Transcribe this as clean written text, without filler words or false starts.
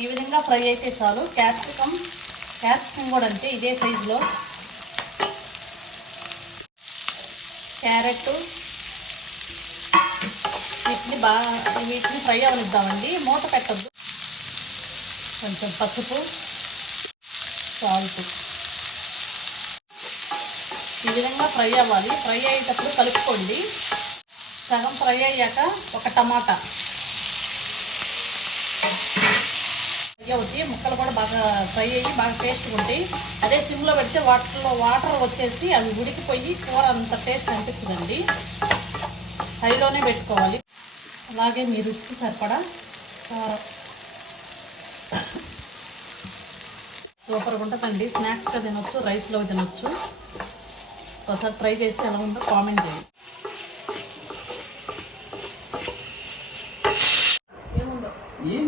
ఈ విధంగా ఫ్రై అయితే చాలు. క్యాప్సికమ్ కూడా అంతే, ఇదే సైజులో. క్యారెట్ వీటిని ఫ్రై అవనిద్దామండి. మూత పెట్టద్దు. కొంచెం పసుపు, సాల్ట్. ఈ విధంగా ఫ్రై అవ్వాలి. ఫ్రై అయ్యేటప్పుడు కలుపుకోండి. సగం ఫ్రై అయ్యాక ఒక టమాటా ఫ్రై అవుతాయి. ముక్కలు కూడా బాగా ఫ్రై అయ్యి బాగా టేస్ట్గా ఉంటాయి. అదే సిమ్లో పెడితే వాటర్ వచ్చేసి అవి ఉడికిపోయి కూర అంత టేస్ట్ అనిపించదండి. హైలోనే పెట్టుకోవాలి. అలాగే మీ రుచికి సరిపడా సూపర్గా ఉంటుందండి. స్నాక్స్గా తినొచ్చు, రైస్లో తినొచ్చు. ఒకసారి ట్రై చేస్తే ఎలా ఉందో కామెంట్ చేయండి. ఏం